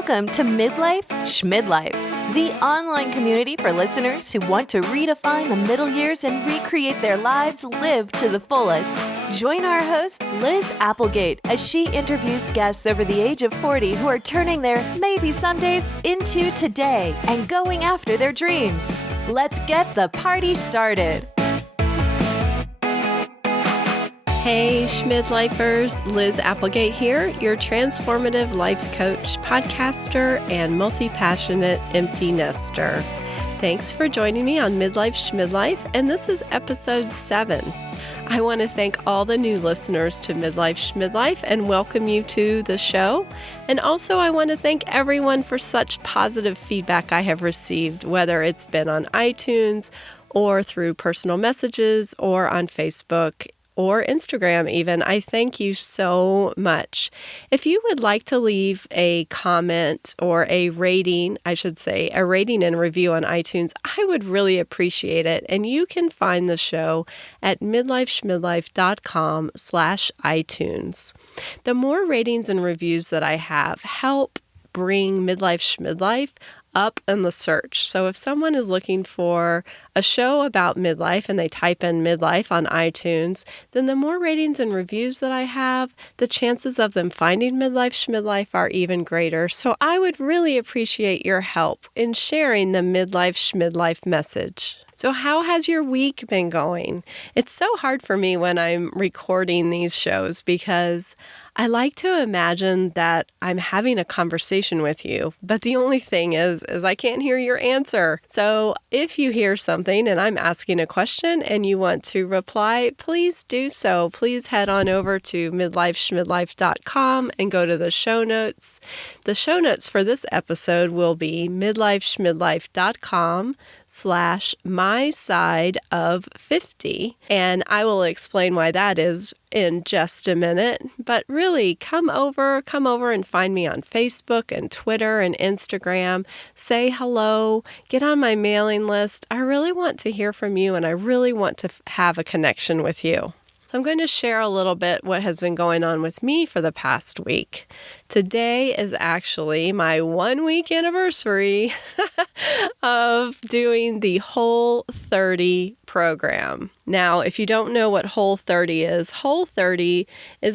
Welcome to Midlife Schmidlife, the online community for listeners who want to redefine the middle years and recreate their lives lived to the fullest. Join our host, Liz Applegate, as she interviews guests over the age of 40 who are turning their maybe somedays into today and going after their dreams. Let's get the party started. Hey, Schmidlifers, Liz Applegate here, your transformative life coach, podcaster, and multi-passionate empty nester. Thanks for joining me on Midlife Schmidlife, and this is episode 7. I want to thank all the new listeners to Midlife Schmidlife and welcome you to the show. And also I want to thank everyone for such positive feedback I have received, whether it's been on iTunes or through personal messages or on Facebook or Instagram even. I thank you so much. If you would like to leave a comment or a rating, I should say, a rating and review on iTunes, I would really appreciate it. And you can find the show at midlifeschmidlife.com/iTunes. The more ratings and reviews that I have help bring Midlife Schmidlife up in the search. So if someone is looking for a show about midlife and they type in midlife on iTunes, then the more ratings and reviews that I have, the chances of them finding Midlife Schmidlife are even greater. So I would really appreciate your help in sharing the Midlife Schmidlife message. So how has your week been going? It's so hard for me when I'm recording these shows because I like to imagine that I'm having a conversation with you, but the only thing is I can't hear your answer. So if you hear something and I'm asking a question and you want to reply, please do so. Please head on over to midlifeschmidlife.com and go to the show notes. The show notes for this episode will be midlifeschmidlife.com/my-side-of-50. And I will explain why that is in just a minute. But really, come over and find me on Facebook and Twitter and Instagram. Say hello. Get on my mailing list. I really want to hear from you and I really want to have a connection with you. So I'm going to share a little bit what has been going on with me for the past week. Today is actually my 1-week anniversary of doing the Whole 30 program. Now, if you don't know what Whole 30 is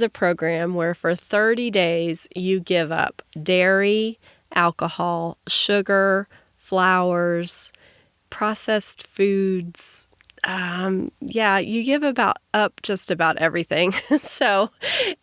a program where for 30 days you give up dairy, alcohol, sugar, flours, processed foods. You give up just about everything. So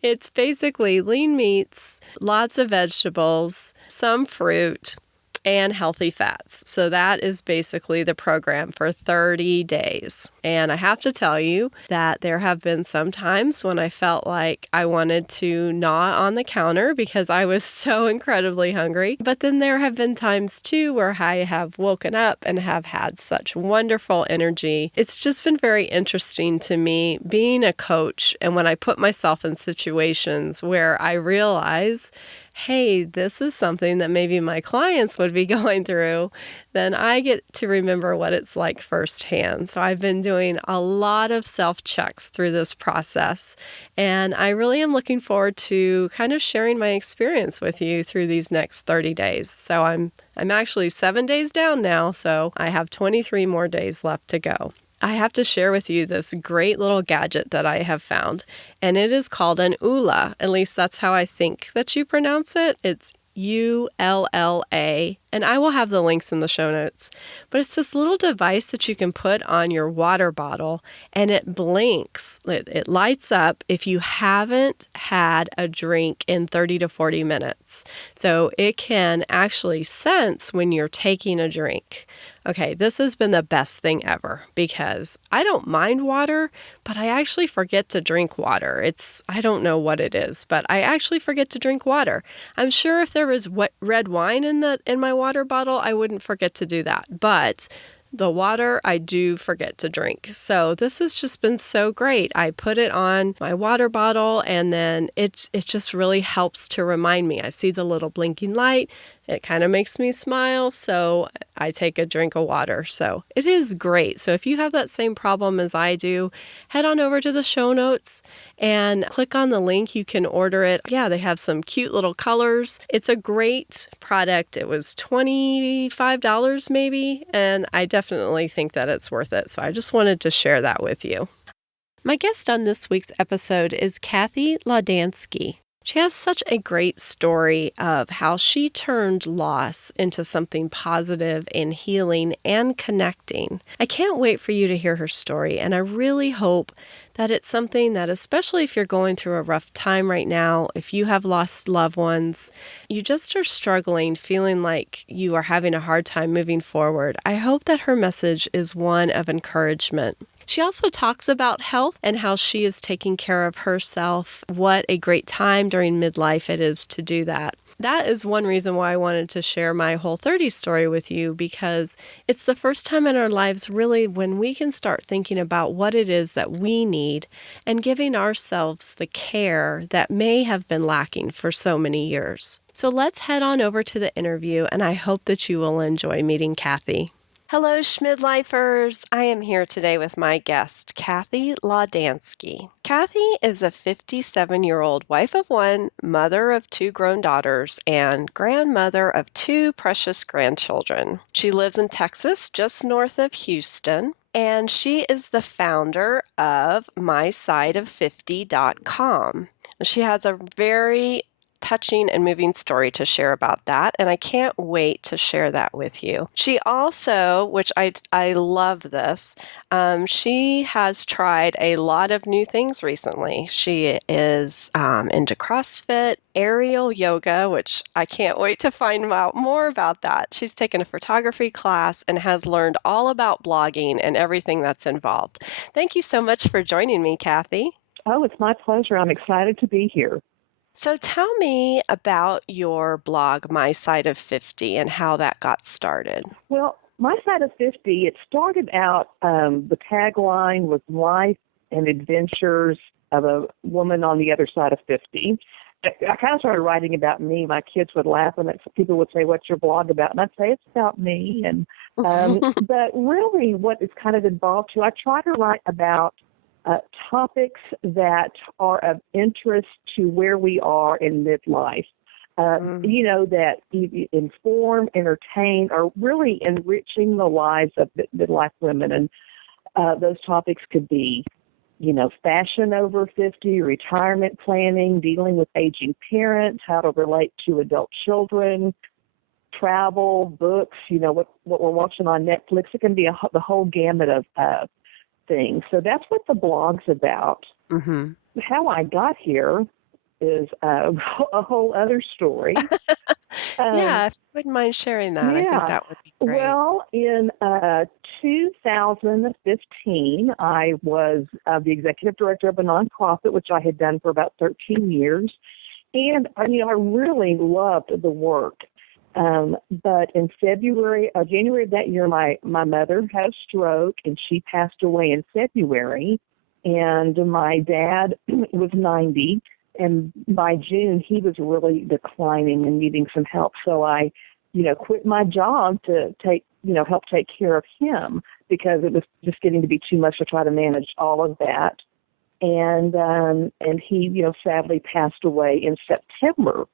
it's basically lean meats, lots of vegetables, some fruit, and healthy fats. So that is basically the program for 30 days. And I have to tell you that there have been some times when I felt like I wanted to gnaw on the counter because I was so incredibly hungry. But then there have been times too where I have woken up and have had such wonderful energy. It's just been very interesting to me being a coach. And when I put myself in situations where I realize, hey, this is something that maybe my clients would be going through, then I get to remember what it's like firsthand. So I've been doing a lot of self-checks through this process, and I really am looking forward to kind of sharing my experience with you through these next 30 days. So I'm actually 7 days down now, so I have 23 more days left to go. I have to share with you this great little gadget that I have found, and it is called an Oola. At least that's how I think that you pronounce it. It's ULLA, and I will have the links in the show notes. But it's this little device that you can put on your water bottle, and it blinks. It lights up if you haven't had a drink in 30 to 40 minutes. So it can actually sense when you're taking a drink. Okay, this has been the best thing ever because I don't mind water, but I actually forget to drink water. I don't know what it is, but I actually forget to drink water. I'm sure if there was red wine in my water bottle, I wouldn't forget to do that. But the water, I do forget to drink. So this has just been so great. I put it on my water bottle and then it just really helps to remind me. I see the little blinking light It kind of makes me smile, so I take a drink of water. So it is great. So if you have that same problem as I do, head on over to the show notes and click on the link. You can order it. Yeah, they have some cute little colors. It's a great product. It was $25 maybe, and I definitely think that it's worth it. So I just wanted to share that with you. My guest on this week's episode is Cathy Lawdanski. She has such a great story of how she turned loss into something positive and healing and connecting. I can't wait for you to hear her story, and I really hope that it's something that, especially if you're going through a rough time right now, if you have lost loved ones, you just are struggling, feeling like you are having a hard time moving forward. I hope that her message is one of encouragement. She also talks about health and how she is taking care of herself. What a great time during midlife it is to do that. That is one reason why I wanted to share my Whole30 story with you, because it's the first time in our lives really when we can start thinking about what it is that we need and giving ourselves the care that may have been lacking for so many years. So let's head on over to the interview, and I hope that you will enjoy meeting Cathy. Hello, Schmidlifers. I am here today with my guest, Cathy Lawdanski. Cathy is a 57-year-old wife of one, mother of 2 grown daughters, and grandmother of 2 precious grandchildren. She lives in Texas, just north of Houston, and she is the founder of mysideof50.com. She has a very touching and moving story to share about that, and I can't wait to share that with you. She also, which I love this, she has tried a lot of new things recently. She is into CrossFit, aerial yoga, which I can't wait to find out more about that. She's taken a photography class and has learned all about blogging and everything that's involved. Thank you so much for joining me, Cathy. Oh, it's my pleasure. I'm excited to be here. So tell me about your blog, My Side of 50, and how that got started. Well, My Side of 50, it started out, the tagline was Life and Adventures of a Woman on the Other Side of 50. I kind of started writing about me. My kids would laugh, and people would say, "What's your blog about?" And I'd say, "It's about me." And but really, what it's kind of involved to, I try to write about topics that are of interest to where we are in midlife. That inform, entertain, are really enriching the lives of midlife women. And those topics could be, fashion over 50, retirement planning, dealing with aging parents, how to relate to adult children, travel, books, what we're watching on Netflix. It can be the whole gamut of things. So that's what the blog's about. Mm-hmm. How I got here is a whole other story. Yeah, if you wouldn't mind sharing that, I think that would be great. Well, in 2015, I was the executive director of a nonprofit, which I had done for about 13 years. And, I really loved the work. But in January of that year, my mother had a stroke, and she passed away in February. And my dad was 90, and by June, he was really declining and needing some help. So I, quit my job to help take care of him, because it was just getting to be too much to try to manage all of that. And he, sadly passed away in September.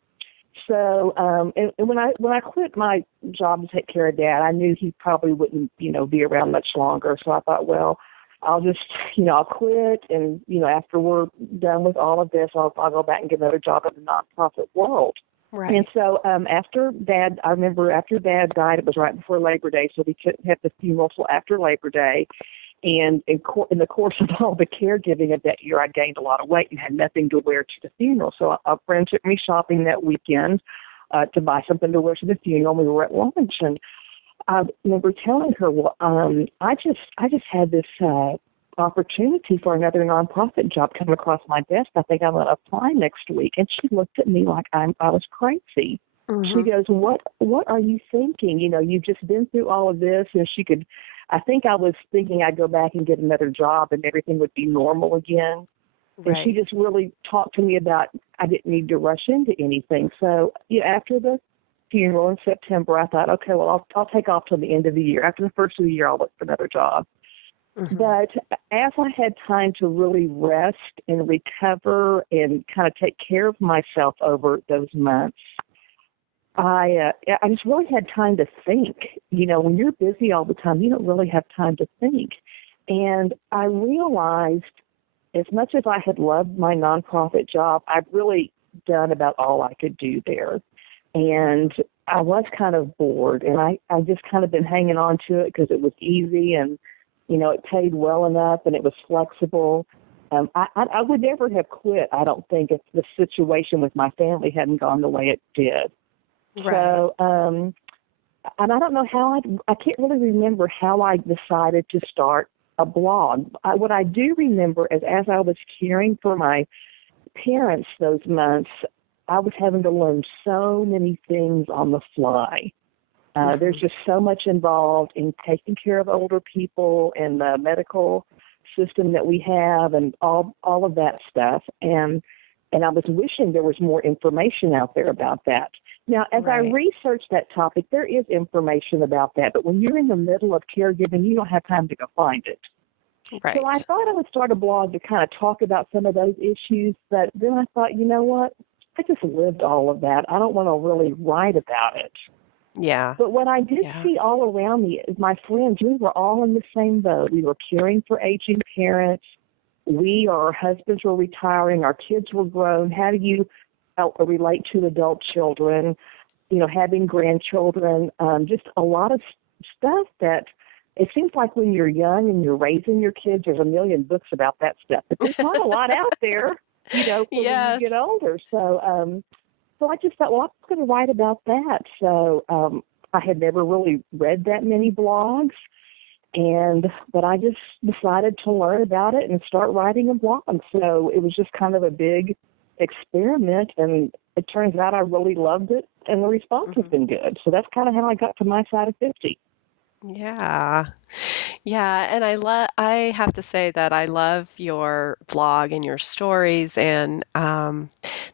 So, and when I quit my job to take care of Dad, I knew he probably wouldn't, be around much longer. So I thought, well, I'll just, I'll quit, and after we're done with all of this, I'll go back and get another job in the nonprofit world. Right. And so after Dad died, it was right before Labor Day, so we couldn't have the funeral till after Labor Day. And in the course of all the caregiving of that year, I gained a lot of weight and had nothing to wear to the funeral. So a friend took me shopping that weekend to buy something to wear to the funeral. We were at lunch, and I remember telling her, "Well, I just had this opportunity for another nonprofit job come across my desk. I think I'm going to apply next week." And she looked at me like I was crazy. Mm-hmm. She goes, "What are you thinking? You've just been through all of this." And I think I was thinking I'd go back and get another job and everything would be normal again. Right. And she just really talked to me about I didn't need to rush into anything. So after the funeral in September, I thought, okay, well, I'll take off till the end of the year. After the first of the year, I'll look for another job. Mm-hmm. But as I had time to really rest and recover and kind of take care of myself over those months, I just really had time to think. When you're busy all the time, you don't really have time to think. And I realized, as much as I had loved my nonprofit job, I've really done about all I could do there. And I was kind of bored, and I just kind of been hanging on to it because it was easy and, it paid well enough and it was flexible. I would never have quit, I don't think, if the situation with my family hadn't gone the way it did. Right. So, and I don't know how I can't really remember how I decided to start a blog. What I do remember is as I was caring for my parents those months, I was having to learn so many things on the fly. There's just so much involved in taking care of older people and the medical system that we have and all of that stuff. And I was wishing there was more information out there about that. Now, as I researched that topic, there is information about that. But when you're in the middle of caregiving, you don't have time to go find it. Right. So I thought I would start a blog to kind of talk about some of those issues. But then I thought, you know what? I just lived all of that. I don't want to really write about it. Yeah. But what I did see all around me is my friends, we were all in the same boat. We were caring for aging parents. Our husbands were retiring. Our kids were grown. How do you relate to adult children, having grandchildren, just a lot of stuff that it seems like when you're young and you're raising your kids, there's a million books about that stuff. But there's not a lot out there, for when you get older. So I just thought, well, I'm going to write about that. So I had never really read that many blogs, but I just decided to learn about it and start writing a blog. So it was just kind of a big experiment, and it turns out I really loved it, and the response has been good. So that's kind of how I got to my side of 50. Yeah. Yeah, and I have to say that I love your blog and your stories, and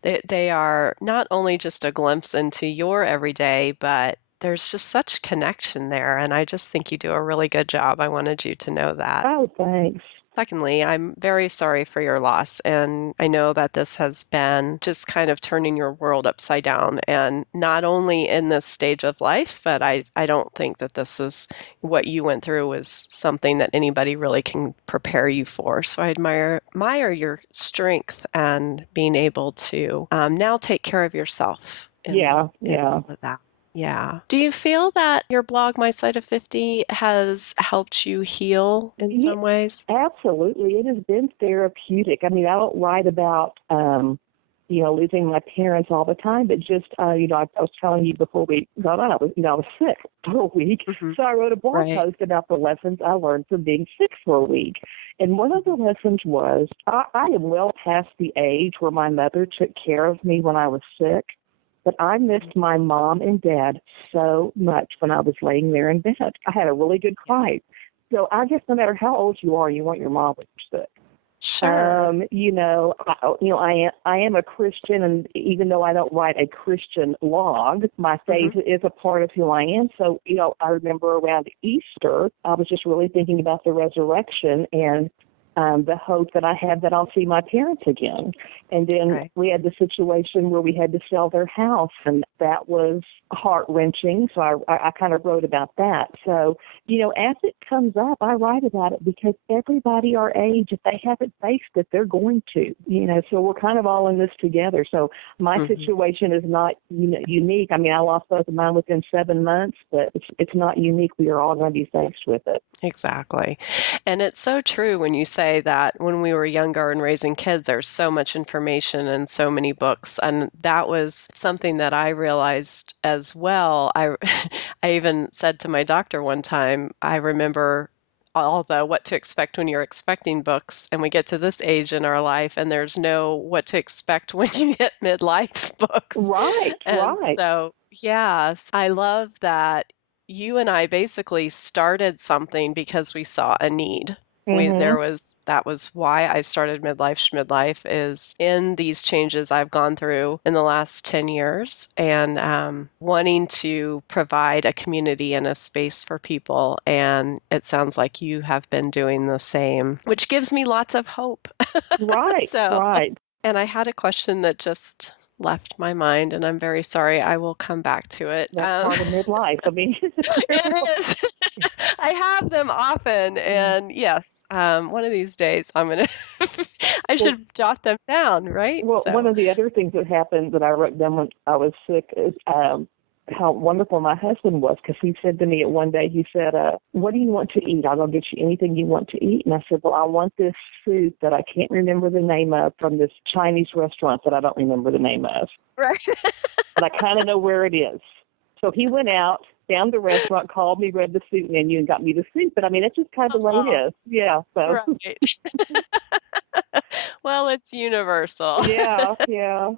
they are not only just a glimpse into your everyday, but there's just such connection there, and I just think you do a really good job. I wanted you to know that. Oh, thanks. Secondly, I'm very sorry for your loss, and I know that this has been just kind of turning your world upside down, and not only in this stage of life, but I don't think that this is what you went through was something that anybody really can prepare you for. So I admire your strength and being able to now take care of yourself. Yeah. With that. Yeah. Do you feel that your blog, My Side of 50, has helped you heal in some ways? Absolutely. It has been therapeutic. I mean, I don't write about, losing my parents all the time, but just, I was telling you before we got on, I was sick for a week. So I wrote a blog post about the lessons I learned from being sick for a week. And one of the lessons was I am well past the age where my mother took care of me when I was sick. But I missed my mom and dad so much when I was laying there in bed. I had a really good cry. So I guess no matter how old you are, you want your mom when you're sick. Sure. I am a Christian, and even though I don't write a Christian blog, my faith is a part of who I am. So, I remember around Easter, I was just really thinking about the resurrection and the hope that I have that I'll see my parents again. And then we had the situation where we had to sell their house, and that was heart-wrenching. So I kind of wrote about that. So, as it comes up, I write about it because everybody our age, if they haven't faced it, they're going to, so we're kind of all in this together. So my situation is not unique. I mean, I lost both of mine within 7 months, but it's not unique. We are all going to be faced with it. Exactly. And it's so true when you say that when we were younger and raising kids, there's so much information and so many books. And that was something that I realized as well. I even said to my doctor one time, I remember all the what to expect when you're expecting books, and we get to this age in our life and there's no what to expect when you hit midlife books. Right. So, yes, I love that you and I basically started something because we saw a need. Mhm. That was why I started Midlife Schmidlife, is in these changes I've gone through in the last 10 years, and wanting to provide a community and a space for people. And it sounds like you have been doing the same, which gives me lots of hope. Right, So, right. and I had a question that just left my mind, and I'm very sorry. I will come back to it. That's part of midlife. I mean, It is. I have them often, and yes, one of these days I'm gonna I well, should jot them down, right? well, one So, of the other things that happened that I wrote down when I was sick is how wonderful my husband was, because he said to me at one day, he said, "What do you want to eat? I'll go get you anything you want to eat." And I said, "Well, I want this soup that I can't remember the name of from this Chinese restaurant that I don't remember the name of, right, but I kind of know where it is." So he went out, found the restaurant, called me, read the soup menu, and got me the soup. But I mean, that's just kind of the way it oh, is. Yeah. So right. Well, it's universal. yeah, yeah.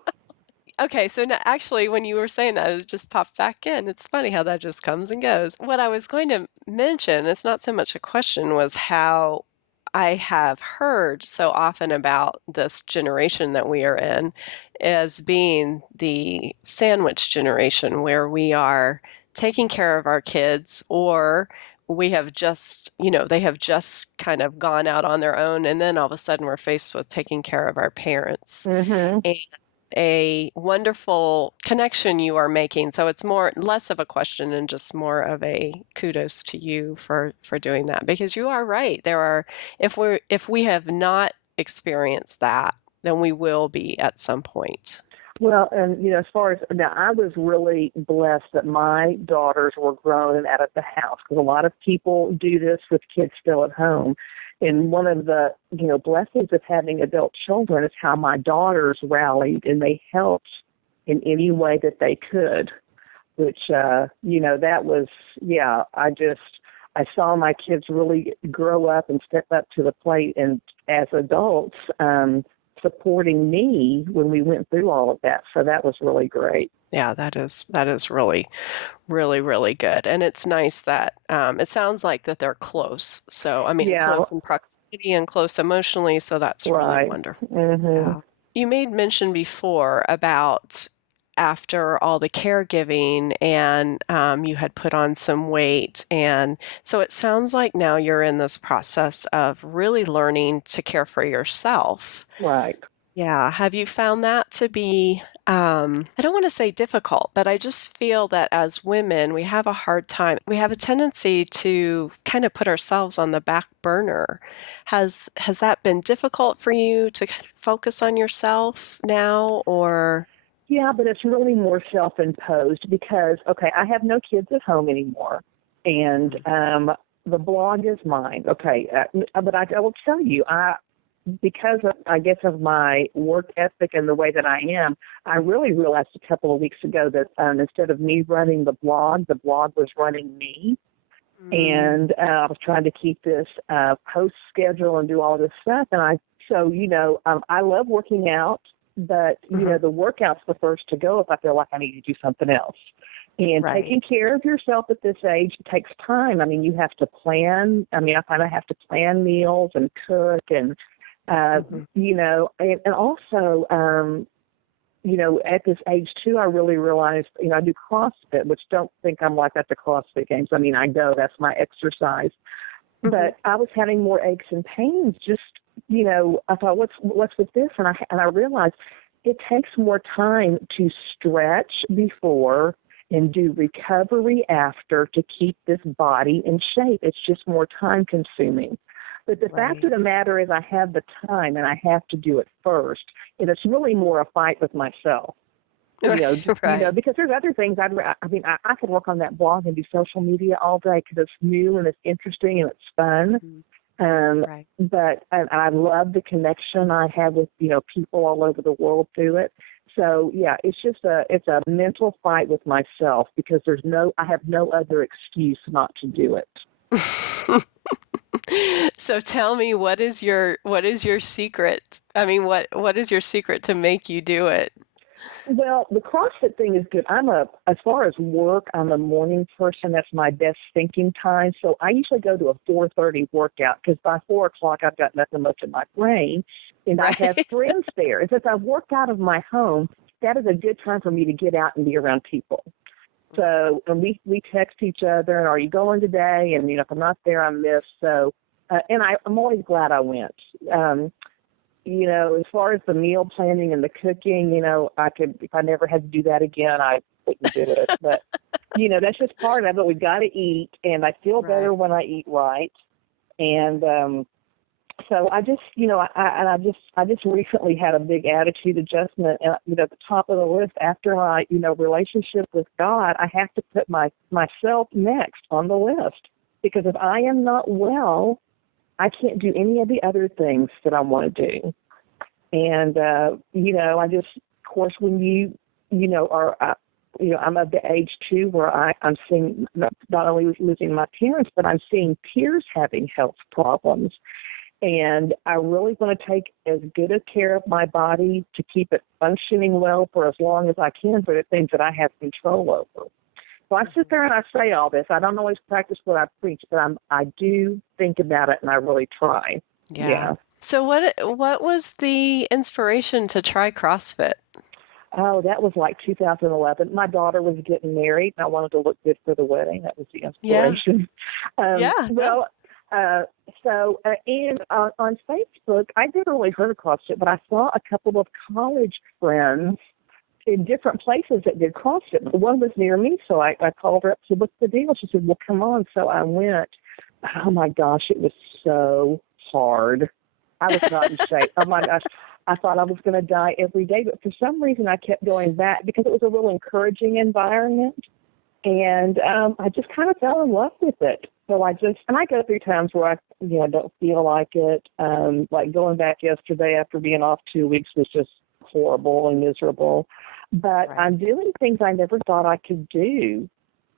Okay, so now, actually, when you were saying that, it just popped back in. It's funny how that just comes and goes. What I was going to mention, it's not so much a question, was how I have heard so often about this generation that we are in as being the sandwich generation, where we are taking care of our kids, or we have just, they have just kind of gone out on their own, and then all of a sudden we're faced with taking care of our parents. Mhm. A wonderful connection you are making. So it's more less of a question and just more of a kudos to you for doing that, because you are right. There are, if we have not experienced that, then we will be at some point. Well, and as far as now, I was really blessed that my daughters were grown and out of the house, because a lot of people do this with kids still at home. And one of the blessings of having adult children is how my daughters rallied and they helped in any way that they could. Which that was, yeah. I saw my kids really grow up and step up to the plate, and as adults, supporting me when we went through all of that. So that was really great. Yeah, that is really, really, really good. And it's nice that it sounds like that they're close. So, I mean, Yeah, close in proximity and close emotionally. So that's really right. wonderful. Mhm. Yeah. You made mention before about after all the caregiving, and you had put on some weight. And so it sounds like now you're in this process of really learning to care for yourself. Right. Yeah. Have you found that to be, I don't want to say difficult, but I just feel that as women, we have a hard time. We have a tendency to kind of put ourselves on the back burner. Has that been difficult for you to focus on yourself now, or? Yeah, but it's really more self-imposed because, okay, I have no kids at home anymore, and the blog is mine. Okay, but I will tell you, because of, I guess, of my work ethic and the way that I am, I really realized a couple of weeks ago that instead of me running the blog was running me. Mm, And I was trying to keep this post schedule and do all this stuff. And I love working out, but mhm, the workout's the first to go if I feel like I need to do something else. And right. taking care of yourself at this age takes time. I mean, you have to plan. I mean, I find I have to plan meals and cook and Mhm, and also, at this age too, I really realized, I do CrossFit, which don't think I'm like at the CrossFit games. I mean, I go, that's my exercise. mhm, But I was having more aches and pains. Just, I thought, what's with this? And I realized it takes more time to stretch before and do recovery after to keep this body in shape. It's just more time consuming. But the fact right. of the matter is I have the time and I have to do it first. And it's really more a fight with myself. Right. Because there's other things I could work on that blog and do social media all day because it's new and it's interesting and it's fun. Mhm, Um, right. but I love the connection I have with people all over the world through it. So yeah, it's a mental fight with myself because I have no other excuse not to do it. So tell me, what is your secret? I mean, what is your secret to make you do it? Well, the CrossFit thing is good. As far as work, I'm a morning person. That's my best thinking time. So I usually go to a 4:30 workout because by 4 o'clock I've got nothing much in my brain, and I have Right. friends there. And since I've worked out of my home, that is a good time for me to get out and be around people. So, and we text each other, and are you going today? And if I'm not there, I'm missed. So, and I'm always glad I went. As far as the meal planning and the cooking, I could, if I never had to do that again, I wouldn't do it. But, that's just part of it. We've got to eat, and I feel better Right. when I eat right. And so I just, I just recently had a big attitude adjustment. And, at the top of the list after my, relationship with God, I have to put myself next on the list. Because if I am not well, I can't do any of the other things that I want to do. And, I just, of course, when I'm of the age, too, where I'm seeing not only losing my parents, but I'm seeing peers having health problems. And I really want to take as good a care of my body to keep it functioning well for as long as I can for the things that I have control over. So I sit there and I say all this. I don't always practice what I preach, but I do think about it, and I really try. Yeah. Yeah. So what was the inspiration to try CrossFit? Oh, that was like 2011. My daughter was getting married, and I wanted to look good for the wedding. That was the Yeah. inspiration. Yeah. Well, and on Facebook, I never really heard of CrossFit, but I saw a couple of college friends in different places that did CrossFit. One was near me, so I called her up and said, "What's the deal?" She said, "Well, come on." So I went. Oh, my gosh, it was so hard. I was not in shape. Oh, my gosh. I thought I was going to die every day, but for some reason I kept going back because it was a real encouraging environment. And I just kind of fell in love with it. So I go through times where I don't feel like it. Like going back yesterday after being off 2 weeks was just horrible and miserable. But Right. I'm doing things I never thought I could do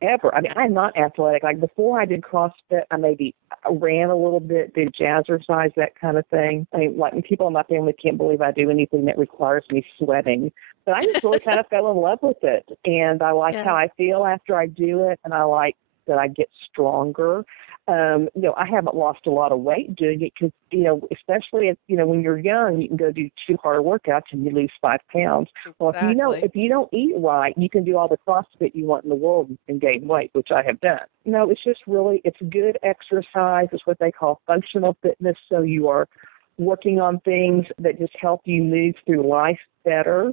ever. I mean, I'm not athletic. Like before I did CrossFit, I maybe ran a little bit, did jazzercise, that kind of thing. I mean, like people in my family can't believe I do anything that requires me sweating. But I just really kind of fell in love with it. And I like how I feel after I do it, and I like that I get stronger. I haven't lost a lot of weight doing it because, especially when you're young, you can go do 2 hard workouts and you lose 5 pounds. Well, Exactly. if you don't eat right, you can do all the CrossFit you want in the world and gain weight, which I have done. It's just really, it's good exercise. It's what they call functional fitness. So you are working on things that just help you move through life better.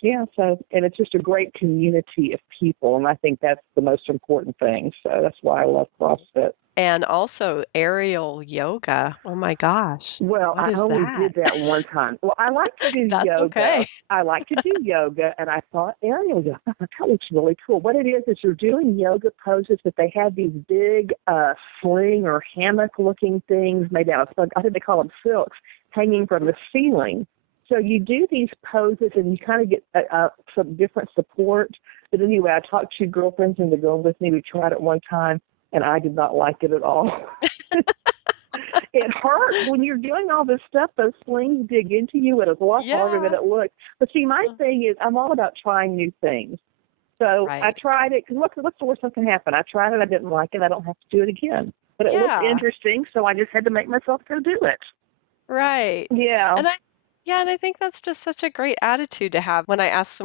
Yeah, and it's just a great community of people, and I think that's the most important thing. So that's why I love CrossFit. And also aerial yoga. Oh my gosh. Well, What I is only that? did that one time. Well, I like to do That's yoga. okay. I like to do yoga, and I thought aerial yoga, that looks really cool. What it is you're doing yoga poses, but they have these big sling or hammock-looking things made out of, I think they call them silks, hanging from the ceiling. So you do these poses, and you kind of get some different support. But anyway, I talked 2 girlfriends into going with me. We tried it one time, and I did not like it at all. It hurts when you're doing all this stuff. Those slings dig into you, and it's a lot harder than Yeah. it looks. But see, my thing is I'm all about trying new things. So I Right. tried it because what's the worst that can happen? I tried it. I didn't like it. I don't have to do it again. But it looked Yeah. interesting, so I just had to make myself go do it. Right. Yeah. And I think that's just such a great attitude to have when I ask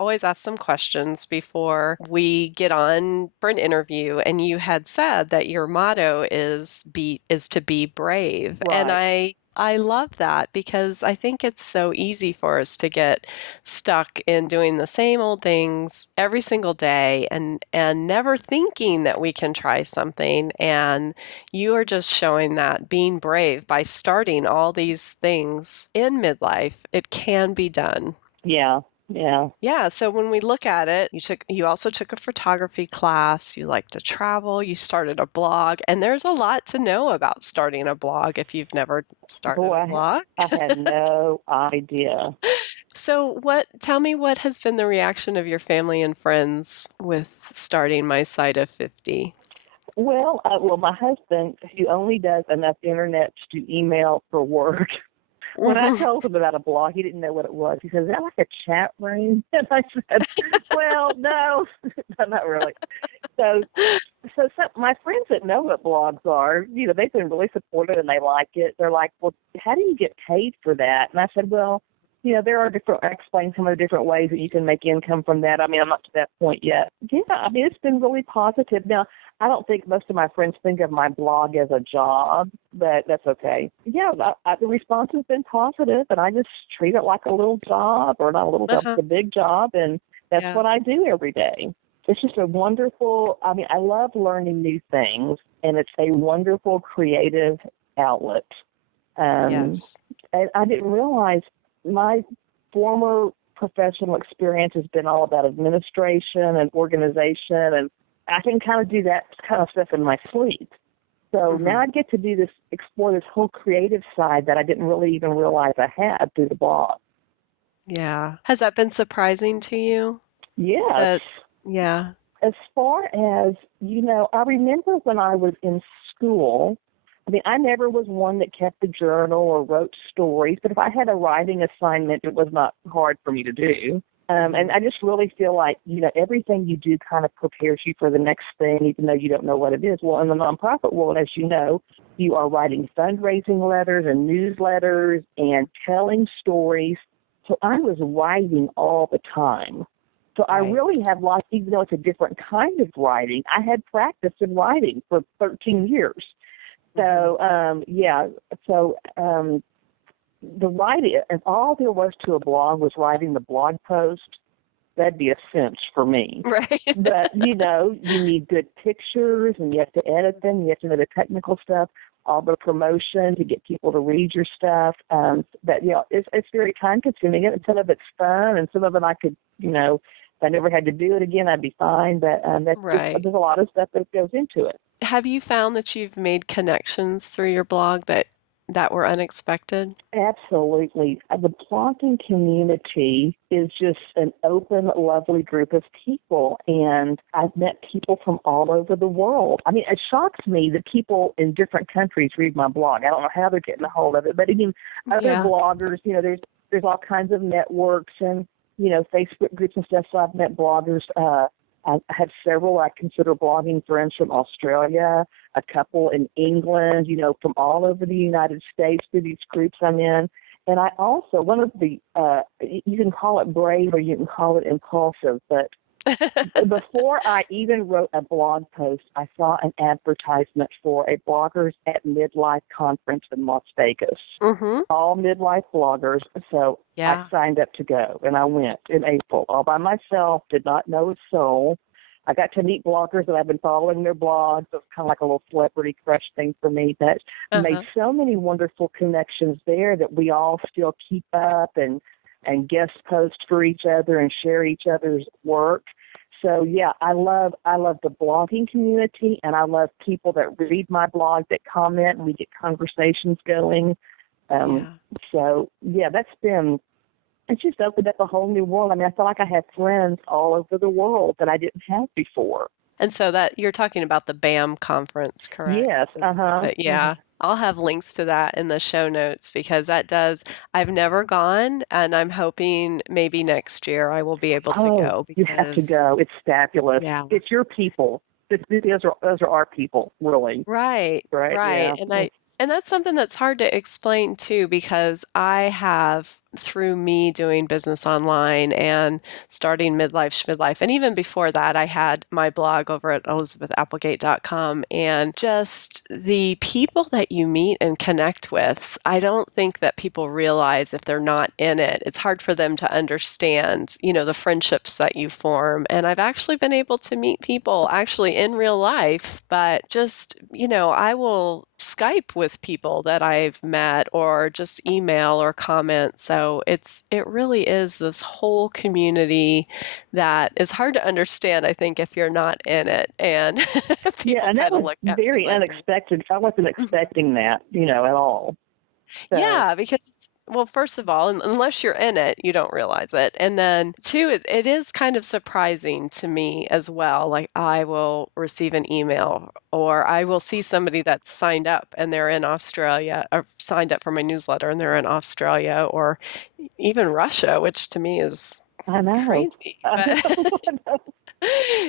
always ask some questions before we get on for an interview, and you had said that your motto is to be brave. And Right. I love that because I think it's so easy for us to get stuck in doing the same old things every single day and never thinking that we can try something. And you are just showing that being brave by starting all these things in midlife, it can be done. Yeah. Yeah. Yeah, so when we look at it, you also took a photography class, you like to travel, you started a blog, and there's a lot to know about starting a blog if you've never started a Boy, blog. I had no idea. So tell me what has been the reaction of your family and friends with starting My Side of 50? Well, my husband, who only does enough internet to do email for work, When I told him about a blog, he didn't know what it was. He said, "Is that like a chat room?" And I said, "Well, no, not really." So, my friends that know what blogs are, they've been really supportive and they like it. They're like, "Well, how do you get paid for that?" And I said, "Well, there are I explained some of the different ways that you can make income from that. I mean, I'm not to that point yet." Yeah, I mean, it's been really positive. Now, I don't think most of my friends think of my blog as a job, but that's okay. Yeah, the response has been positive, and I just treat it like a little job, or not a little job, it's a big job, and that's what I do every day. It's just a wonderful, I love learning new things, and it's a wonderful creative outlet. Yes. And I didn't realize my former professional experience has been all about administration and organization, and I can kind of do that kind of stuff in my sleep. So now I get to do this, explore this whole creative side that I didn't really even realize I had through the blog. Yeah. Has that been surprising to you? Yes. Yeah. As far as, I remember when I was in school, I never was one that kept a journal or wrote stories, but if I had a writing assignment, it was not hard for me to do. And I just really feel like, everything you do kind of prepares you for the next thing, even though you don't know what it is. Well, in the nonprofit world, as you know, you are writing fundraising letters and newsletters and telling stories. So I was writing all the time. So I really have lost, even though it's a different kind of writing, I had practiced in writing for 13 years. So, the writing, and all there was to a blog was writing the blog post. That'd be a cinch for me. Right. But, you need good pictures, and you have to edit them. You have to know the technical stuff, all the promotion to get people to read your stuff. It's very time-consuming, and some of it's fun, and some of it I could, if I never had to do it again, I'd be fine. But there's a lot of stuff that goes into it. Have you found that you've made connections through your blog that were unexpected? Absolutely. The blogging community is just an open, lovely group of people, and I've met people from all over the world. It shocks me that people in different countries read my blog. I don't know how they're getting a hold of it, but again, other bloggers, there's all kinds of networks and, Facebook groups and stuff, so I've met bloggers. I have several I consider blogging friends from Australia, a couple in England, from all over the United States through these groups I'm in. And I also, one of the, you can call it brave or you can call it impulsive, but before I even wrote a blog post, I saw an advertisement for a Bloggers at Midlife conference in Las Vegas. All midlife bloggers. So I signed up to go, and I went in April all by myself, did not know a soul. I got to meet bloggers that I've been following their blogs. It was kind of like a little celebrity crush thing for me, but made so many wonderful connections there that we all still keep up and guest post for each other and share each other's work. So I love the blogging community, and I love people that read my blog, that comment, and we get conversations going. It's just opened up a whole new world. I feel like I have friends all over the world that I didn't have before. And so that you're talking about the BAM conference, correct? Yes. But I'll have links to that in the show notes because I've never gone, and I'm hoping maybe next year I will be able to go. You have to go. It's fabulous. Yeah. It's your people. Those are our people, really. Right. Yeah. And that's something that's hard to explain too, because I have, through me doing business online and starting Midlife Schmidlife, and even before that, I had my blog over at elizabethapplegate.com, and just the people that you meet and connect with, I don't think that people realize if they're not in it. It's hard for them to understand, the friendships that you form. And I've actually been able to meet people actually in real life, but just, I will Skype with people that I've met or just email or comment. So it really is this whole community that is hard to understand, I think, if you're not in it. And and that was very unexpected. I wasn't expecting that, at all. So. Yeah, because Well, first of all, unless you're in it, you don't realize it. And then two, it is kind of surprising to me as well. Like I will receive an email or I will see somebody that's signed up and they're in Australia or signed up for my newsletter and they're in Australia or even Russia, which to me is I know. crazy. I But know. I know.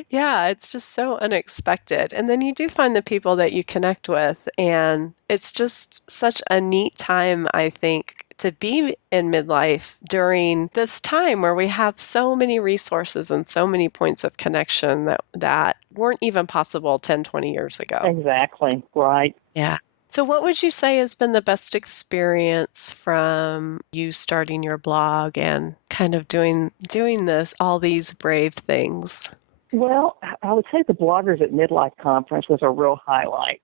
yeah, it's just so unexpected. And then you do find the people that you connect with, and it's just such a neat time, I think, to be in midlife during this time where we have so many resources and so many points of connection that weren't even possible 10, 20 years ago. Exactly. Right. Yeah. So what would you say has been the best experience from you starting your blog and kind of doing this all these brave things? Well, I would say the Bloggers at Midlife Conference was a real highlight.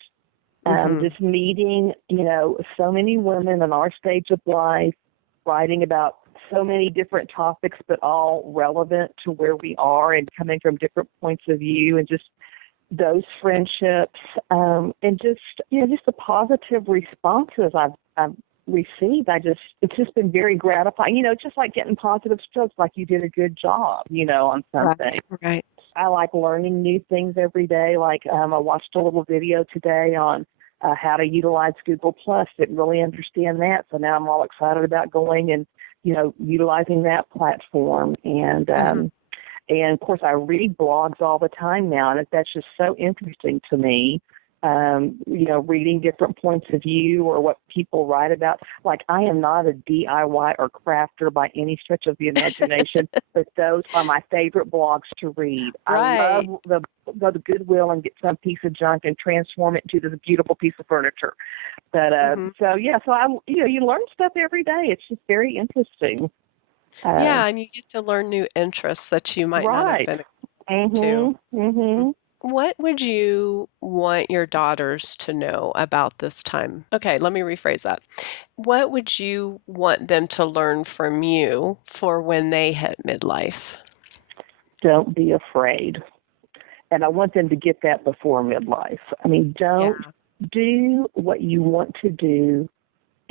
Mhm. Just meeting, so many women in our stage of life, writing about so many different topics, but all relevant to where we are and coming from different points of view, and just those friendships, and just the positive responses I've received. It's just been very gratifying. It's just like getting positive strokes, like you did a good job, on something. Right. I like learning new things every day. Like I watched a little video today on how to utilize Google Plus. Didn't really understand that, so now I'm all excited about going and utilizing that platform. And of course, I read blogs all the time now, and that's just so interesting to me. Reading different points of view or what people write about. Like, I am not a DIY or crafter by any stretch of the imagination, but those are my favorite blogs to read. Right. I love go to Goodwill and get some piece of junk and transform it into this beautiful piece of furniture. But so you learn stuff every day. It's just very interesting. Yeah, and you get to learn new interests that you might not have Right. been exposed to. Mhm. Mhm. What would you want your daughters to know about this time? Okay, let me rephrase that. What would you want them to learn from you for when they hit midlife? Don't be afraid. And I want them to get that before midlife. I mean, don't Yeah. do what you want to do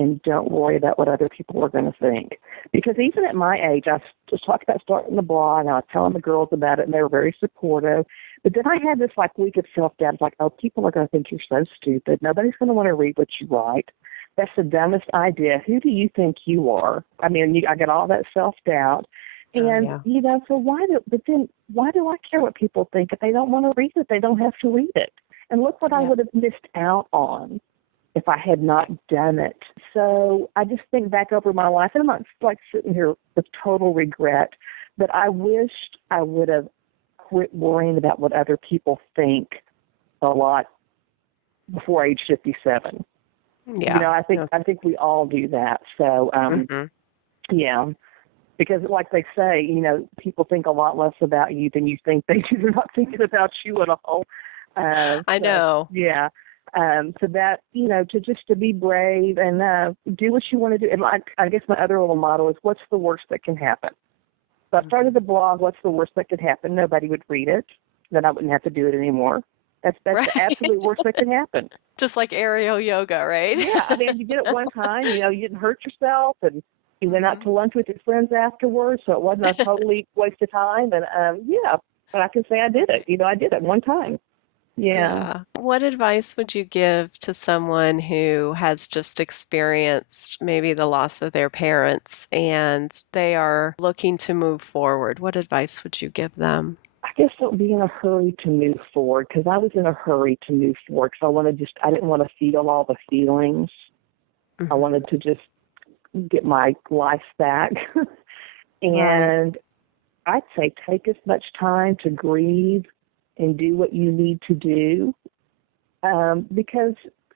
and don't worry about what other people are going to think. Because even at my age, I just talked about starting the blog, and I was telling the girls about it, and they were very supportive. But then I had this week of self-doubt. It's like, oh, people are going to think you're so stupid. Nobody's going to want to read what you write. That's the dumbest idea. Who do you think you are? I mean, I got all that self-doubt. Oh, And, yeah. so why do I care what people think? If they don't want to read it, they don't have to read it. And look what I Yeah. would have missed out on if I had not done it. So I just think back over my life, and I'm not sitting here with total regret, but I wished I would have quit worrying about what other people think a lot before age 57. Yeah. I think we all do that. So, Mhm. yeah, because like they say, people think a lot less about you than you think they do. They're not thinking about you at all. I know. Yeah. So that, to be brave and do what you want to do. And I guess my other little motto is, what's the worst that can happen? So I started the blog, what's the worst that could happen? Nobody would read it. Then I wouldn't have to do it anymore. That's Right. the absolute worst that can happen. Just like aerial yoga, right? Yeah, I mean, you did it one time, you didn't hurt yourself, and you went out Mhm. to lunch with your friends afterwards, so it wasn't a totally waste of time. And but I can say I did it. I did it one time. Yeah. Yeah. What advice would you give to someone who has just experienced maybe the loss of their parents and they are looking to move forward? What advice would you give them? I guess don't be in a hurry to move forward, because I was in a hurry to move forward because I didn't want to feel all the feelings. I Mhm. wanted to just get my life back. Right. And I'd say take as much time to grieve and do what you need to do, because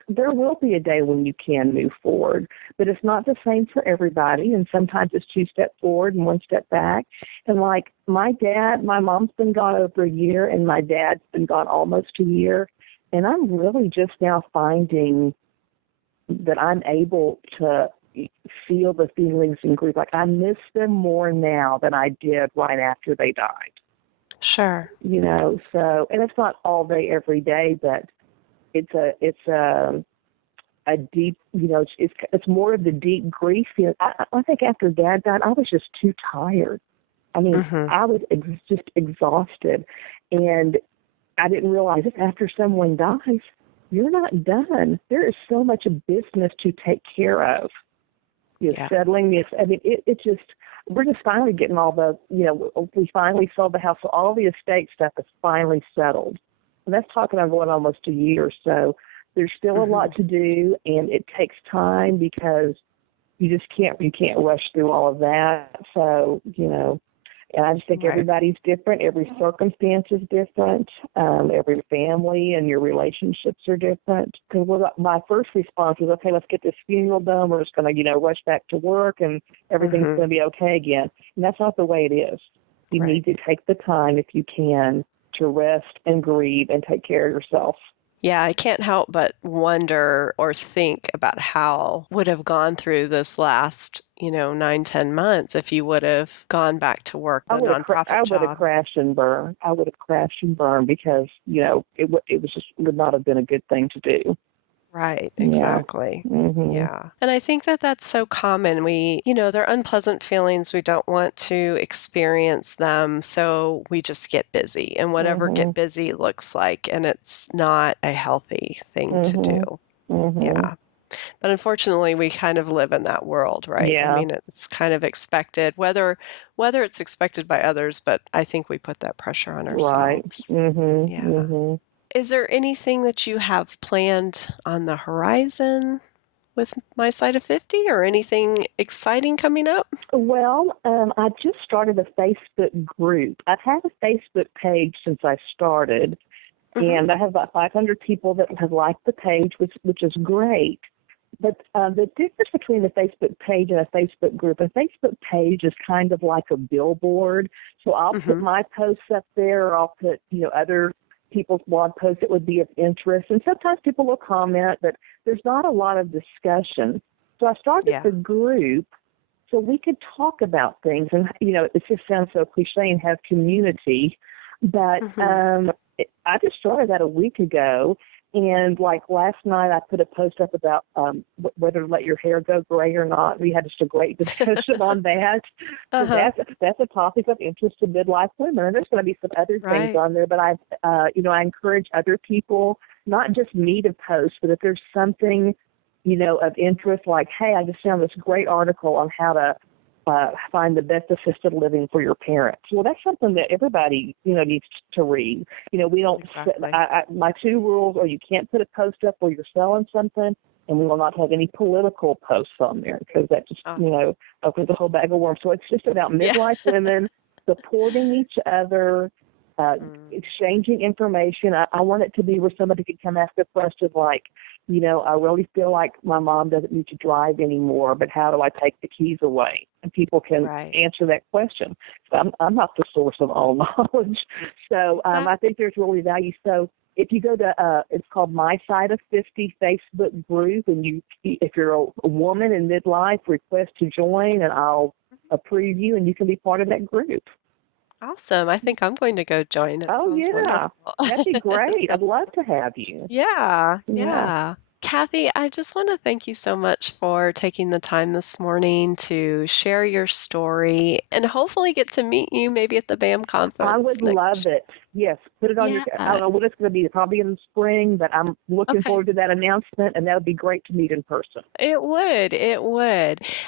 there will be a day when you can move forward, but it's not the same for everybody. And sometimes it's 2 steps forward and 1 step back. And like my mom's been gone over a year, and my dad's been gone almost a year. And I'm really just now finding that I'm able to feel the feelings and grief. Like, I miss them more now than I did right after they died. Sure. So, and it's not all day every day, but it's a a deep, it's more of the deep grief. I think after Dad died, I was just too tired. I mean, I was just exhausted, and I didn't realize that after someone dies, you're not done. There is so much business to take care of. Settling this. I mean, it just, we're just finally getting all the, we finally sold the house, so all the estate stuff is finally settled. And that's talking about going almost a year. So there's still a lot to do, and it takes time because you can't rush through all of that. So, and I just think everybody's different. Every circumstance is different. Every family and your relationships are different. Because my first response was, okay, let's get this funeral done. We're just going to, rush back to work and everything's going to be okay again. And that's not the way it is. You need to take the time, if you can, to rest and grieve and take care of yourself. Yeah, I can't help but wonder or think about how would have gone through this last, 9-10 months if you would have gone back to work, the nonprofit job. I would have crashed and burned. Because, it would not have been a good thing to do. Right, exactly. Yeah. And I think that that's so common. They're unpleasant feelings. We don't want to experience them, so we just get busy, and whatever get busy looks like, and it's not a healthy thing to do. Yeah. But unfortunately, we kind of live in that world, right? Yeah. I mean, it's kind of expected, whether it's expected by others, but I think we put that pressure on ourselves. Right. Yeah. Is there anything that you have planned on the horizon with My Side of 50 or anything exciting coming up? Well, I just started a Facebook group. I've had a Facebook page since I started, and I have about 500 people that have liked the page, which is great. But the difference between the Facebook page and a Facebook group, a Facebook page is kind of like a billboard. So I'll put my posts up there, or I'll put, other people's blog posts that would be of interest. And sometimes people will comment, but there's not a lot of discussion. So I started the group so we could talk about things. And, it just sounds so cliche and have community. But I just started that a week ago. And like last night, I put a post up about whether to let your hair go gray or not. We had just a great discussion on that. So that's a topic of interest to midlife women. And there's going to be some other things on there. But I encourage other people, not just me, to post, but if there's something, of interest, like, hey, I just found this great article on how to find the best assisted living for your parents. Well, that's something that everybody, needs to read. We don't, my 2 rules are you can't put a post up where you're selling something, and we will not have any political posts on there because that just, opens a whole bag of worms. So it's just about midlife women supporting each other, exchanging information. I want it to be where somebody could come ask a question like, I really feel like my mom doesn't need to drive anymore, but how do I take the keys away? And people can answer that question. So I'm not the source of all knowledge. So I think there's really value. So if you go to, it's called My Side of 50 Facebook group, and if you're a woman in midlife, request to join, and I'll approve you, and you can be part of that group. Awesome. I think I'm going to go join. That sounds wonderful. That'd be great. I'd love to have you. Yeah. Cathy, I just want to thank you so much for taking the time this morning to share your story and hopefully get to meet you maybe at the BAM conference. I would love it. Yes, put it on your, I don't know what it's going to be, probably in the spring, but I'm looking forward to that announcement, and that would be great to meet in person. It would.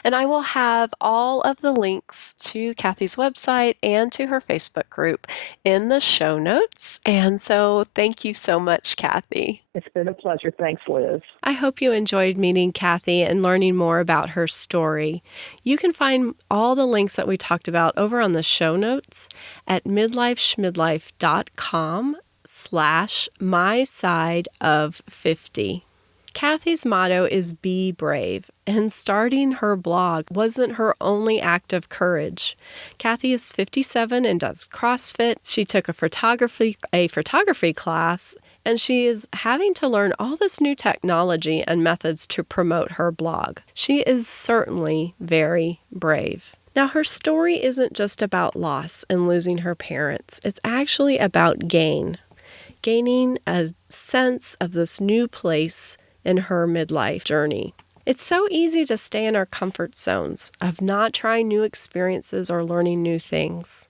And I will have all of the links to Cathy's website and to her Facebook group in the show notes. And so thank you so much, Cathy. It's been a pleasure. Thanks, Liz. I hope you enjoyed meeting Cathy and learning more about her story. You can find all the links that we talked about over on the show notes at midlifeschmidlife.com/mysideof50. Cathy's motto is Be Brave, and starting her blog wasn't her only act of courage. Cathy is 57 and does CrossFit. She took a photography class, and she is having to learn all this new technology and methods to promote her blog. She is certainly very brave. Now, her story isn't just about loss and losing her parents. It's actually about gaining a sense of this new place in her midlife journey. It's so easy to stay in our comfort zones of not trying new experiences or learning new things.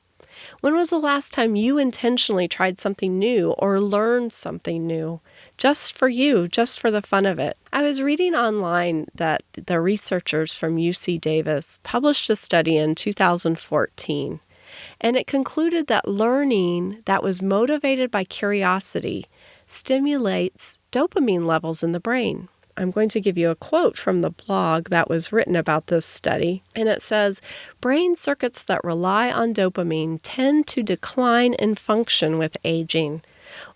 When was the last time you intentionally tried something new or learned something new? Just for you, just for the fun of it. I was reading online that the researchers from UC Davis published a study in 2014, and it concluded that learning that was motivated by curiosity stimulates dopamine levels in the brain. I'm going to give you a quote from the blog that was written about this study, and it says, "Brain circuits that rely on dopamine tend to decline in function with aging,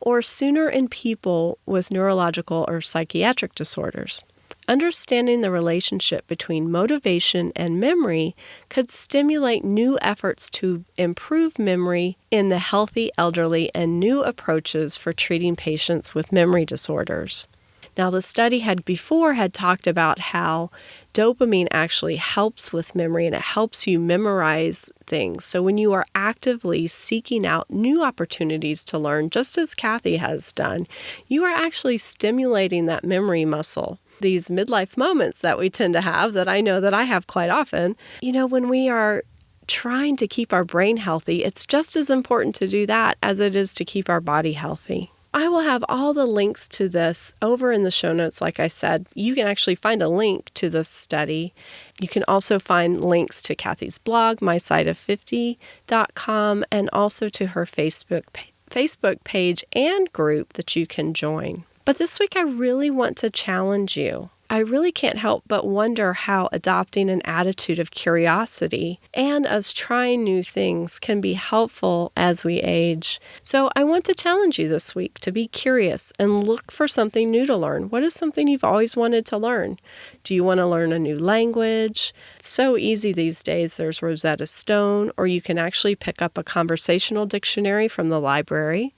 or sooner in people with neurological or psychiatric disorders. Understanding the relationship between motivation and memory could stimulate new efforts to improve memory in the healthy elderly and new approaches for treating patients with memory disorders." Now, the study had talked about how dopamine actually helps with memory and it helps you memorize things. So when you are actively seeking out new opportunities to learn, just as Cathy has done, you are actually stimulating that memory muscle. These midlife moments that we tend to have, that I know that I have quite often, when we are trying to keep our brain healthy, it's just as important to do that as it is to keep our body healthy. I will have all the links to this over in the show notes. Like I said, you can actually find a link to this study. You can also find links to Cathy's blog, mysiteof50.com, and also to her Facebook page and group that you can join. But this week, I really want to challenge you. I really can't help but wonder how adopting an attitude of curiosity and us trying new things can be helpful as we age. So I want to challenge you this week to be curious and look for something new to learn. What is something you've always wanted to learn? Do you want to learn a new language? It's so easy these days. There's Rosetta Stone, or you can actually pick up a conversational dictionary from the library.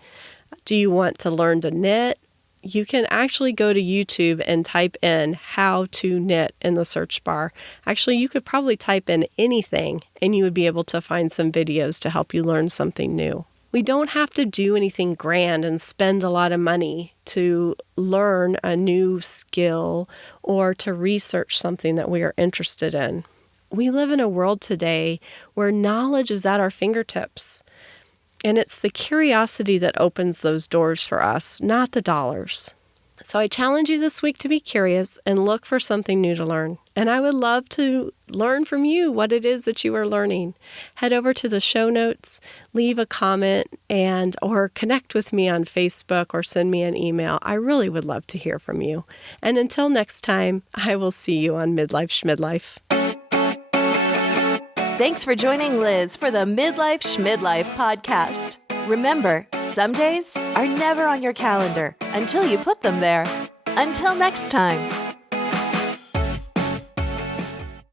Do you want to learn to knit? You can actually go to YouTube and type in how to knit in the search bar. Actually, you could probably type in anything and you would be able to find some videos to help you learn something new. We don't have to do anything grand and spend a lot of money to learn a new skill or to research something that we are interested in. We live in a world today where knowledge is at our fingertips. And it's the curiosity that opens those doors for us, not the dollars. So I challenge you this week to be curious and look for something new to learn. And I would love to learn from you what it is that you are learning. Head over to the show notes, leave a comment, or connect with me on Facebook or send me an email. I really would love to hear from you. And until next time, I will see you on Midlife Schmidlife. Thanks for joining Liz for the Midlife Schmidlife podcast. Remember, some days are never on your calendar until you put them there. Until next time.